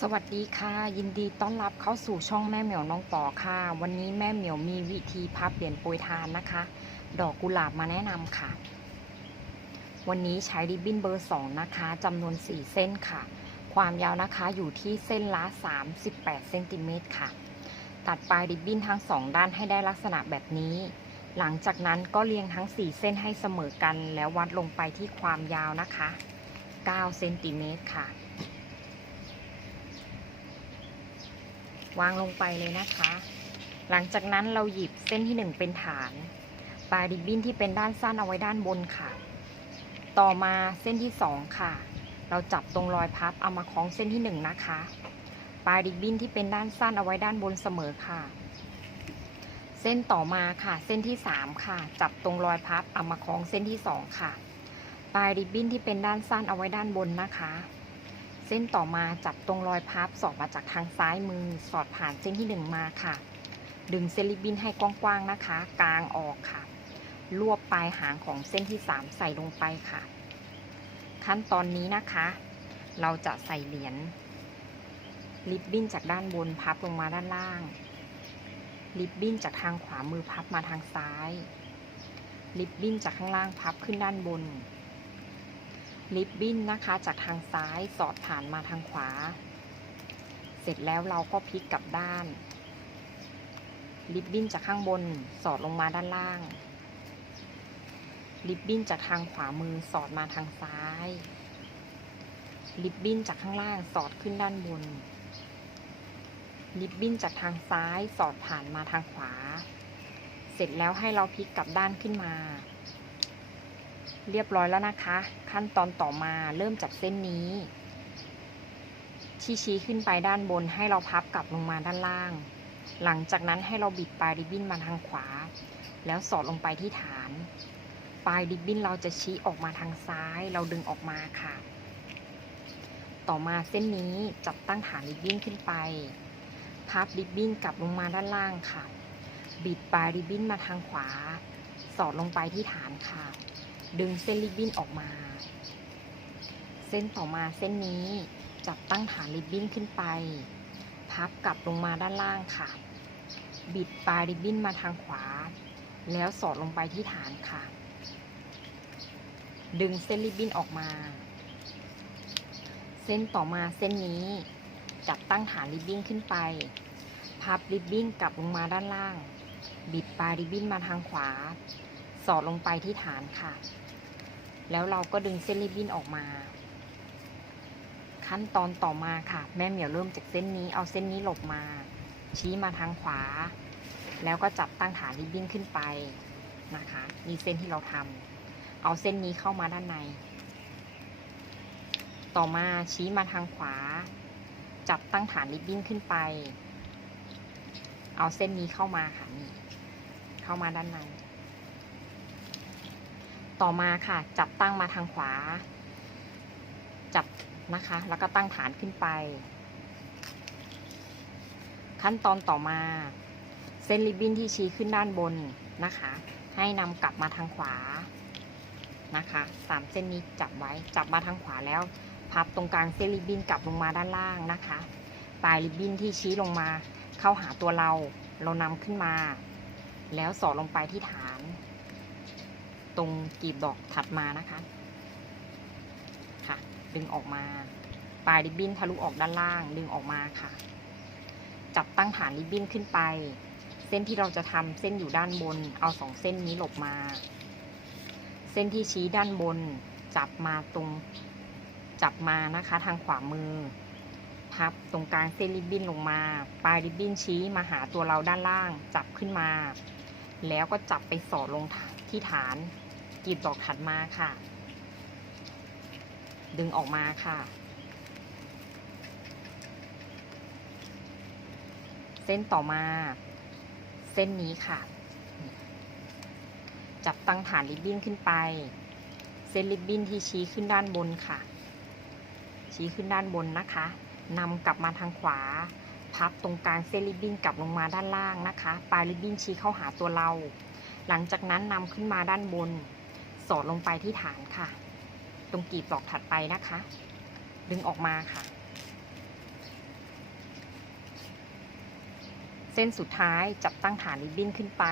สวัสดีค่ะ ยินดีต้อนรับเข้าสู่ช่องแม่เหมียวน้องปอค่ะ วันนี้แม่เหมียวมีวิธีพับเหรียญโปรยทานนะคะ ดอกกุหลาบมาแนะนำค่ะ วันนี้ใช้ริบบิ้นเบอร์2นะคะจำนวน4เส้นค่ะ ความยาวนะคะอยู่ที่เส้นละ38เซนติเมตรค่ะ ตัดปลายริบบิ้นทั้ง2ด้านให้ได้ลักษณะแบบนี้ หลังจากนั้นก็เรียงทั้ง4เส้นให้เสมอกัน แล้ววัดลงไปที่ความยาวนะคะ9เซนติเมตรค่ะ วางลงไปเลยนะคะ หลังจากนั้นเราหยิบเส้นที่1เป็นฐาน ปลายริบบิ้นที่เป็นด้านสั้นเอาไว้ด้านบนค่ะ ต่อมาเส้นที่2ค่ะ เราจับตรงรอยพับเอามาคล้องเส้นที่1นะคะ ปลายริบบิ้นที่เป็นด้านสั้นเอาไว้ด้านบนเสมอค่ะ เส้นต่อมาค่ะ เส้นที่3ค่ะ จับตรงรอยพับเอามาคล้องเส้นที่2ค่ะ ปลายริบบิ้นที่เป็นด้านสั้นเอาไว้ด้านบนนะคะ เส้นต่อมาจับตรงรอยพับสอดมาจากทางซ้ายมือสอดผ่านเส้นที่ 1 มาค่ะ ดึงเส้นริบบินให้กว้างๆนะคะ กลางออกค่ะ รวบปลายหางของเส้นที่ 3 ใส่ลงไปค่ะ ขั้นตอนนี้นะคะ เราจะใส่เหรียญริบบิ้นจากด้านบนพับลงมาด้านล่าง ริบบิ้นจากทางขวามือพับมาทางซ้าย ริบบิ้นจากข้างล่างพับขึ้นด้านบน ริบบิ้นนะคะจากทางซ้ายสอดผ่านมาทางขวา เสร็จแล้วเราก็พลิกกลับด้านริบบิ้นจากข้างบนสอดลงมาด้านล่างริบบิ้นจากทางขวามือสอดมาทางซ้ายริบบิ้นจากข้างล่างสอดขึ้นด้านบนริบบิ้นจากทางซ้ายสอดผ่านมาทางขวา เสร็จแล้วให้เราพลิกกลับด้านขึ้นมา เรียบร้อยแล้วนะคะ ขั้นตอนต่อมาเริ่มจากเส้นนี้ ที่ชี้ขึ้นไปด้านบนให้เราพับกลับลงมาด้านล่าง หลังจากนั้นให้เราบิดปลายริบบิ้นมาทางขวา แล้วสอดลงไปที่ฐาน ปลายริบบิ้นเราจะชี้ออกมาทางซ้าย เราดึงออกมาค่ะ ต่อมาเส้นนี้จับตั้งฐานริบบิ้นขึ้นไป พับริบบิ้นกลับลงมาด้านล่างค่ะ บิดปลายริบบิ้นมาทางขวา สอดลงไปที่ฐานค่ะ ดึงเส้นริบบิ้นออกมา เส้นต่อมาเส้นนี้จับตั้งฐานริบบิ้นขึ้นไป พับกลับลงมาด้านล่างค่ะ บิดปลายริบบิ้นมาทางขวา แล้วสอดลงไปที่ฐานค่ะ ดึงเส้นริบบิ้นออกมา เส้นต่อมาเส้นนี้ จับตั้งฐานริบบิ้นขึ้นไป พับริบบิ้นกลับลงมาด้านล่าง บิดปลายริบบิ้นมาทางขวา สอดลงไปที่ฐานค่ะ แล้วเราก็ดึงเส้นริบบิ้นออกมา ขั้นตอนต่อมาค่ะ แม่เหมียวเริ่มจากเส้นนี้ เอาเส้นนี้หลบมา ชี้มาทางขวา แล้วก็จับตั้งฐานริบบิ้นขึ้นไปนะคะนี่เส้นที่เราทำเอาเส้นนี้เข้ามาด้านใน ต่อมาชี้มาทางขวา จับตั้งฐานริบบิ้นขึ้นไป เอาเส้นนี้เข้ามาค่ะนี่เข้ามาด้านใน ต่อมาค่ะ จับตั้งมาทางขวา จับนะคะ แล้วก็ตั้งฐานขึ้นไป ขั้นตอนต่อมา เส้นริบบิ้นที่ชี้ขึ้นด้านบนนะคะ ให้นำกลับมาทางขวานะคะสามเส้นนี้จับไว้จับมาทางขวาแล้ว พับตรงกลางเส้นริบบิ้นกลับลงมาด้านล่างนะคะ ปลายริบบิ้นที่ชี้ลงมา เข้าหาตัวเรา เรานำขึ้นมา แล้วสอดลงไปที่ฐาน ตรงกีบดอกถัดมานะคะค่ะ ดึงออกมา ปลายริบบิ้นทะลุออกด้านล่าง ดึงออกมาค่ะ จับตั้งฐานริบบิ้นขึ้นไป เส้นที่เราจะทำเส้นอยู่ด้านบน เอาสองเส้นนี้หลบมา เส้นที่ชี้ด้านบน จับมาตรง จับมานะคะ ทางขวามือ พับตรงกลางเส้นริบบิ้นลงมา ปลายริบบิ้นชี้มาหาตัวเราด้านล่าง จับขึ้นมา แล้วก็จับไปสอดลงที่ฐาน กรีบดอกถัดมาค่ะ ดึงออกมาค่ะ เส้นต่อมา เส้นนี้ค่ะ จับตั้งฐานริบบิ้นขึ้นไป เส้นริบบิ้นที่ชี้ขึ้นด้านบนค่ะ ชี้ขึ้นด้านบนนะคะนำกลับมาทางขวา พับตรงกลางเส้นริบบิ้นกลับลงมาด้านล่างนะคะ ปลายริบบิ้นชี้เข้าหาตัวเรา หลังจากนั้นนำขึ้นมาด้านบน สอดลงไปที่ฐานค่ะ ตรงกีบดอกถัดไปนะคะ ดึงออกมาค่ะ เส้นสุดท้ายจับตั้งฐานริบบิ้นขึ้นไป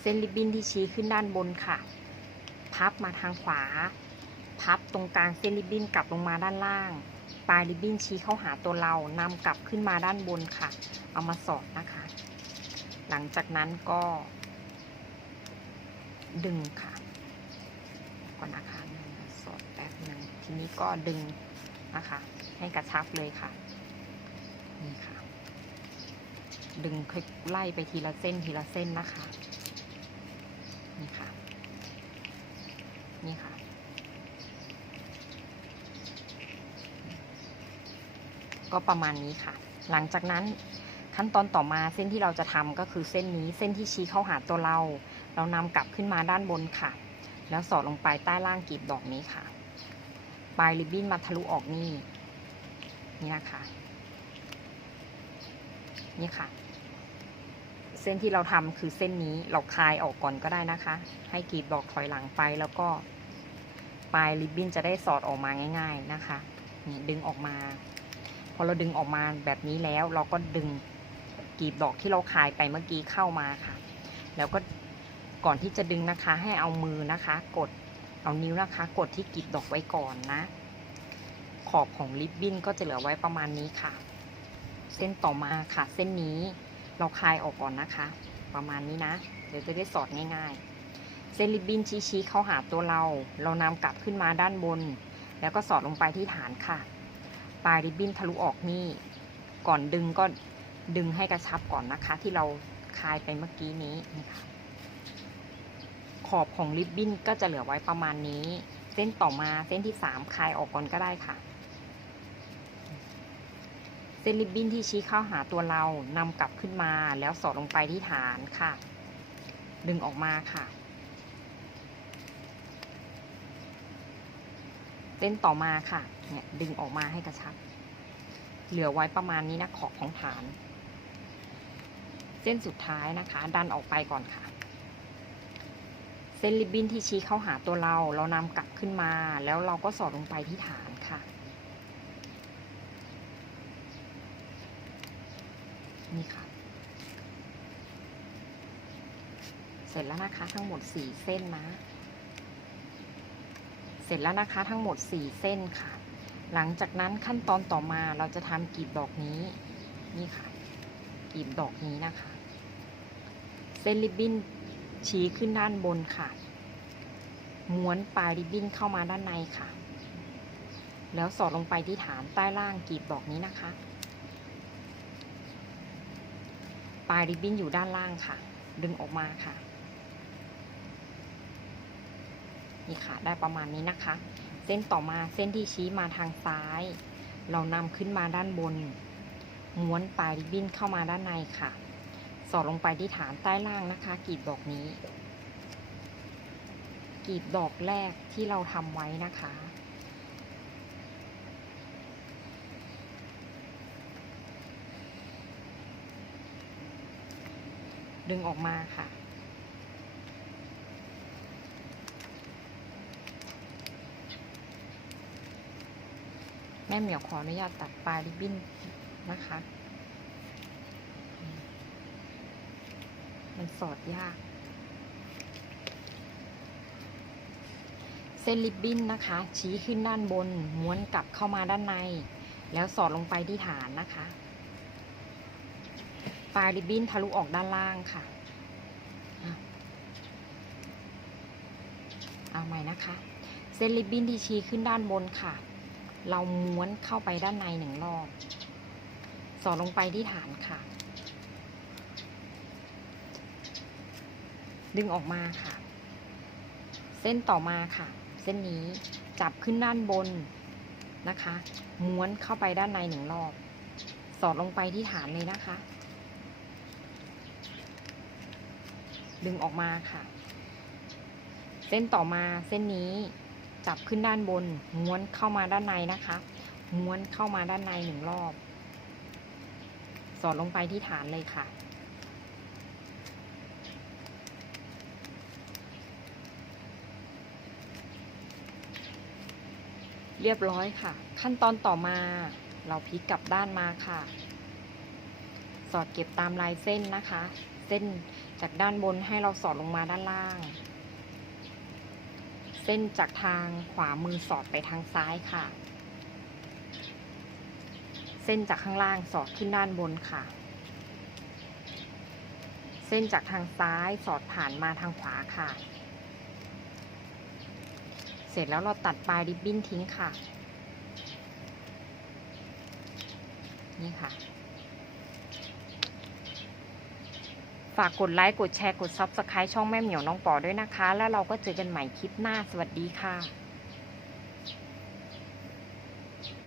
เส้นริบบิ้นที่ชี้ขึ้นด้านบนค่ะ พับมาทางขวา พับตรงกลางเส้นริบบิ้นกลับลงมาด้านล่าง ปลายริบบิ้นชี้เข้าหาตัวเรานำกลับขึ้นมาด้านบนค่ะ เอามาสอดนะคะ หลังจากนั้นก็ดึงค่ะ อนนะคะสอดแป๊บหนึ่งทีนี้ก็ดึงนะคะ ให้กระชับเลยค่ะนี่ค่ะ ดึงค่อยไล่ไปทีละเส้นทีละเส้นนะคะนี่ค่ะ นี่ค่ะ ก็ประมาณนี้ค่ะ หลังจากนั้นขั้นตอนต่อมาเส้นที่เราจะทำก็คือเส้นนี้เส้นที่ชี้เข้าหาตัวเรา เรานำกลับขึ้นมาด้านบนค่ะ แล้วสอดลงไปใต้ล่างกลีบดอกนี้ค่ะ ปลายริบบิ้นมาทะลุออกนี่ นี่นะคะนี่ค่ะ เส้นที่เราทำคือเส้นนี้เราคลายออกก่อนก็ได้นะคะ ให้กีบดอกถอยหลังไปแล้วก็ ปลายริบบิ้นจะได้สอดออกมาง่าย ๆนะคะนี่ดึงออกมา พอเราดึงออกมาแบบนี้แล้ว เราก็ดึงกีบดอกที่เราคลายไปเมื่อกี้เข้ามาค่ะ แล้วก็ ก่อนที่จะดึงนะคะ ให้เอามือนะคะ กดเอานิ้วนะคะ กดที่กรีบดอกไว้ก่อนนะ ขอบของริบบิ้นก็จะเหลือไว้ประมาณนี้ค่ะ เส้นต่อมาค่ะ เส้นนี้เราคลายออกก่อนนะคะ ประมาณนี้นะ เดี๋ยวจะได้สอดง่ายๆ เส้นริบบิ้นชี้ๆเข้าหาตัวเรา เรานำกลับขึ้นมาด้านบน แล้วก็สอดลงไปที่ฐานค่ะ ปลายริบบิ้นทะลุออกนี่ ก่อนดึงก็ดึงให้กระชับก่อนนะคะ ที่เราคลายไปเมื่อกี้นี้นี่ค่ะ ขอบของริบบิ้นก็จะเหลือไว้ประมาณนี้ เส้นต่อมาเส้นที่สามคลายออกก่อนก็ได้ค่ะ เส้นริบบิ้นที่ชี้เข้าหาตัวเรานำกลับขึ้นมาแล้วสอดลงไปที่ฐานค่ะ ดึงออกมาค่ะ เส้นต่อมาค่ะ เนี่ยดึงออกมาให้กระชับ เหลือไว้ประมาณนี้นะขอบของฐาน เส้นสุดท้ายนะคะ ดันออกไปก่อนค่ะ ส้นริบบิ้นที่ชี้เข้าหาตัวเรา เรานำกลับขึ้นมา แล้วเราก็สอดลงไปที่ฐานค่ะ นี่ค่ะ เสร็จแล้วนะคะทั้งหมดสี่เส้นนะ เสร็จแล้วนะคะทั้งหมด 4 เส้นค่ะ หลังจากนั้นขั้นตอนต่อมาเราจะทำกลีบดอกนี้ นี่ค่ะกลีบดอกนี้นะคะ เส้นริบบิ้น ชี้ขึ้นด้านบนค่ะ ม้วนปลายริบบิ้นเข้ามาด้านในค่ะ แล้วสอดลงไปที่ฐานใต้ล่างกลีบดอกนี้นะคะ ปลายริบบิ้นอยู่ด้านล่างค่ะ ดึงออกมาค่ะ นี่ค่ะ ได้ประมาณนี้นะคะ เส้นต่อมาเส้นที่ชี้มาทางซ้าย เรานำขึ้นมาด้านบน ม้วนปลายริบบิ้นเข้ามาด้านในค่ะ สอดลงไปที่ฐานใต้ล่างนะคะกีบดอกนี้กีบดอกแรกที่เราทำไว้นะคะ ดึงออกมาค่ะ แม่เหมียวขออนุญาตตัดปลายริบบิ้นนะคะ มันสอดยาก เส้นริบบิ้นนะคะ ชี้ขึ้นด้านบน ม้วนกลับเข้ามาด้านใน แล้วสอดลงไปที่ฐานนะคะ ปลายริบบิ้นทะลุออกด้านล่างค่ะอะเอาใหม่นะคะ เส้นริบบิ้นที่ชี้ขึ้นด้านบนค่ะ เราม้วนเข้าไปด้านในหนึ่งรอบ สอดลงไปที่ฐานค่ะ ดึงออกมาค่ะ เส้นต่อมาค่ะ เส้นนี้จับขึ้นด้านบนนะคะ ม้วนเข้าไปด้านในหนึ่งรอบ สอดลงไปที่ฐานเลยนะคะ ดึงออกมาค่ะ เส้นต่อมาเส้นนี้จับขึ้นด้านบน ม้วนเข้ามาด้านในนะคะ ม้วนเข้ามาด้านในหนึ่งรอบ สอดลงไปที่ฐานเลยค่ะ เรียบร้อยค่ะ ขั้นตอนต่อมา เราพลิกกลับด้านมาค่ะ สอดเก็บตามลายเส้นนะคะ เส้นจากด้านบนให้เราสอดลงมาด้านล่าง เส้นจากทางขวามือสอดไปทางซ้ายค่ะ เส้นจากข้างล่างสอดขึ้นด้านบนค่ะ เส้นจากทางซ้ายสอดผ่านมาทางขวาค่ะ เสร็จแล้วเราตัดปลายริบบิ้นทิ้งค่ะ นี่ค่ะ ฝากกดไลค์ กดแชร์ กด Subscribe ช่องแม่เหมียวน้องปอด้วยนะคะ แล้วเราก็เจอกันใหม่คลิปหน้า สวัสดีค่ะ